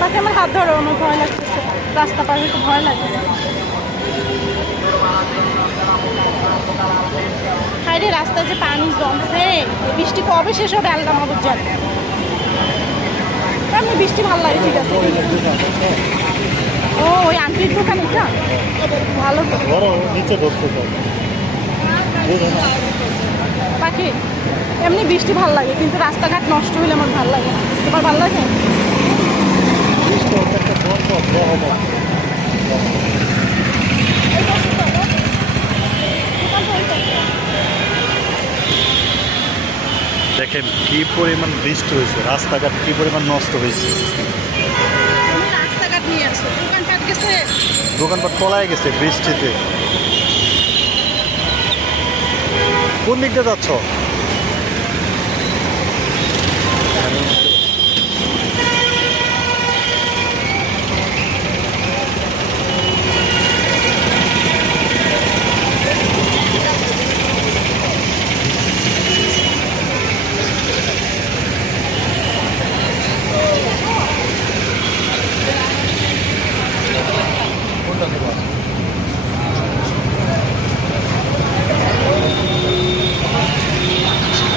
পাশে আমার হাত ধরো, আমার ভয় লাগতেছে, রাস্তা পার হইতে ভয় লাগে। হাইরে রাস্তায় যে পানি জমছে, বৃষ্টি কবে শেষ হবে আল্লাহ মাহবুব জানে। এমনি বৃষ্টি ভালো লাগে, ঠিক আছে। ও ওই আন্টির দোকান এটা ভালো নিচে পাখি। এমনি বৃষ্টি ভালো লাগে, কিন্তু রাস্তাঘাট নষ্ট হইলে আমার ভালো লাগে। তোমার ভালো লাগে? দেখেন কি পরিমাণ বৃষ্টি হয়েছে, রাস্তাঘাট কি পরিমাণ নষ্ট হয়েছে। রাস্তাঘাট নিয়ে আসো, দোকানপাট গেছে, দোকানপাট তলায় গেছে বৃষ্টিতে। কোন দিক দিয়ে যাচ্ছ?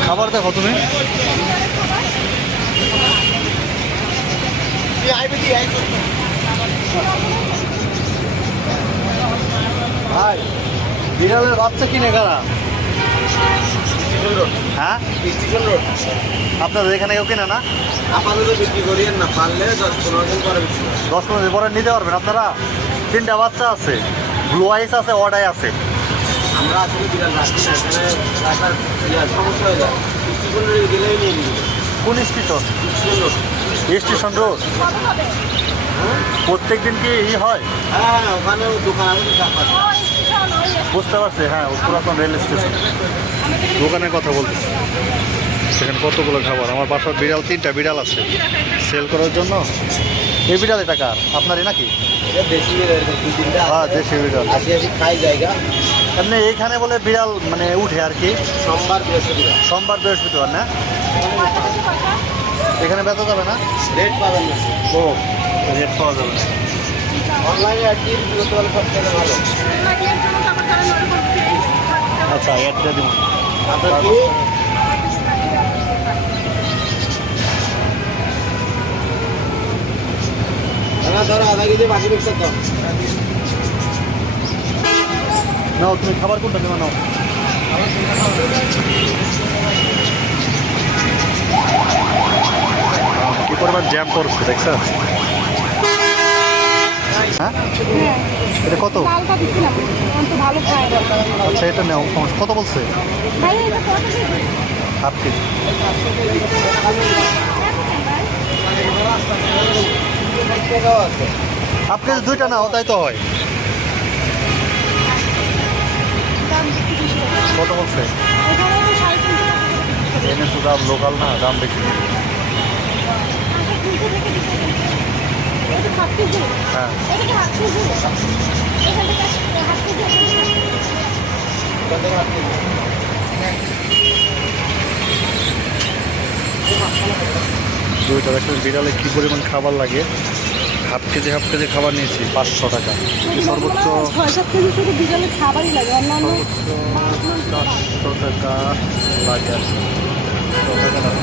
খাবার দেখো তুমি। ভাই বিড়ালের বাচ্চা কিনে কারা? হ্যাঁ আপনাদের এখানে কেউ কিনে না? আপাতত বিক্রি করি না, পারলে 10-15 দিন পরে বিক্রি করি। 10-15 দিন পরে নিতে পারবেন আপনারা? 3টা বাচ্চা আছে, ব্লু আইস আছে, অডাই আছে। আমরা আসলে বিড়াল রাখি না, এখানে রাখার সমস্যা হয়ে যায়। বিক্রি করলে গেলেই নিয়ে নিবি। কোন স্টেশন? Station road. প্রত্যেক দিন কি হয়? হ্যাঁ ওখানে দোকান আছে, বুঝতে পারছি, হ্যাঁ পুরাতন রেল স্টেশন। দোকানের কথা বলতেছি। সেখানে কতগুলো খাবার। আমার বাসার বিড়াল 3টা বিড়াল আছে সেল করার জন্য। এই বিড়াল এটা কার? আপনারই নাকি? দেশি বিড়াল, 2-3টা। হ্যাঁ দেশি বিড়াল। আসি খাই জায়গা। এমনি এইখানে বলে বিড়াল মানে উঠে আর কি সোমবার বৃহস্পতিবার। সোমবার বৃহস্পতিবার না? এখানে বেচা যাবে না? রেট পাবেন না। ও রেট পাওয়া যাবে না। অনলাইনে আর কি বৃহস্পতিবার সবথেকে ভালো। আচ্ছা অ্যাড দিয়ে দিব। আপনার কি ধরো আধা কেজি বাকি বিক্রি তো। নাও তুমি খাবার কোনটা নেওয়া নাও। কি পরিমাণ জ্যাম করছে দেখছ? হ্যাঁ এটা কত? লালটা দিছিলাম, তো ভালো খায়। আচ্ছা এটা নেও, সমস্যা। কত বলছে? ভাই এটা কত KG? Half KG. Half KG 2টা নাও, তাই তো হয়। কত বলছে? এখানে তো 350 এনে তো দাম লোকাল না, দাম বেশি। হ্যাঁ দুইটা দেখেন বিড়ালে কী পরিমাণ খাবার লাগে। হাফ কেজি খাবার নিয়েছি 500 টাকা। সর্বোচ্চ 6-7 কেজি শুধু বিড়ালের খাবারই লাগে, অন্যান্য 400 টাকা লাগে আর কি। 100 টাকা লাগে।